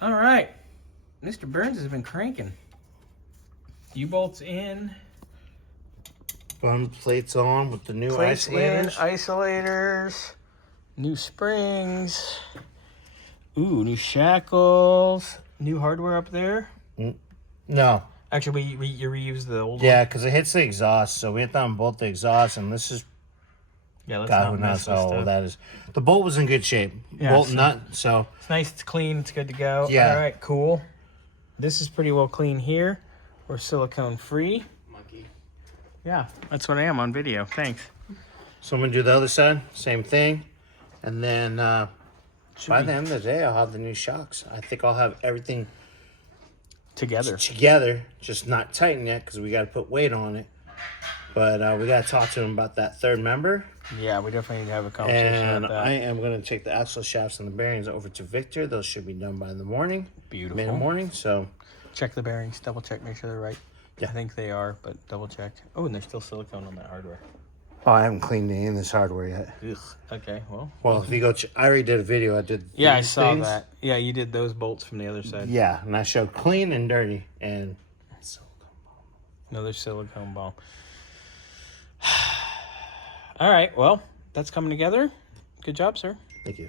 All right. Mr. Burns has been cranking. U-bolts in. Bun plates on with the new Plates in, isolators. isolators. New springs. Ooh, new shackles. New hardware up there. No. Actually, you reuse the old one. Yeah, because it hits the exhaust, so we have to unbolt the exhaust, and this is Let's God not who knows mess how with old the... that is. The bolt was in good shape. Yeah, Bolt so- nut, so It's nice, it's clean, it's good to go. Yeah. All right, cool. This is pretty well clean here. We're silicone free. monkey. Yeah, that's what I am on video. Thanks. So I'm gonna do the other side, same thing, and then by the end of the day, I'll have the new shocks. I think I'll have everything Together. just not tighten yet because we got to put weight on it. But we got to talk to him about that third member. Yeah, we definitely need to have a conversation And about that. I am going to take the axle shafts and the bearings over to Victor. Those should be done by the morning. Beautiful. Mid-morning, so. Check the bearings, double check, make sure they're right. Yeah. I think they are, but double check. Oh, and there's still silicone on that hardware. Oh, I haven't cleaned any of this hardware yet. Ugh. Okay, well. Well, if you go, I already did a video. I did. Yeah, I these saw things. that. Yeah, you did those bolts from the other side. Yeah, and I showed clean and dirty and. Another silicone ball. All right, well, that's coming together. Good job, sir. Thank you.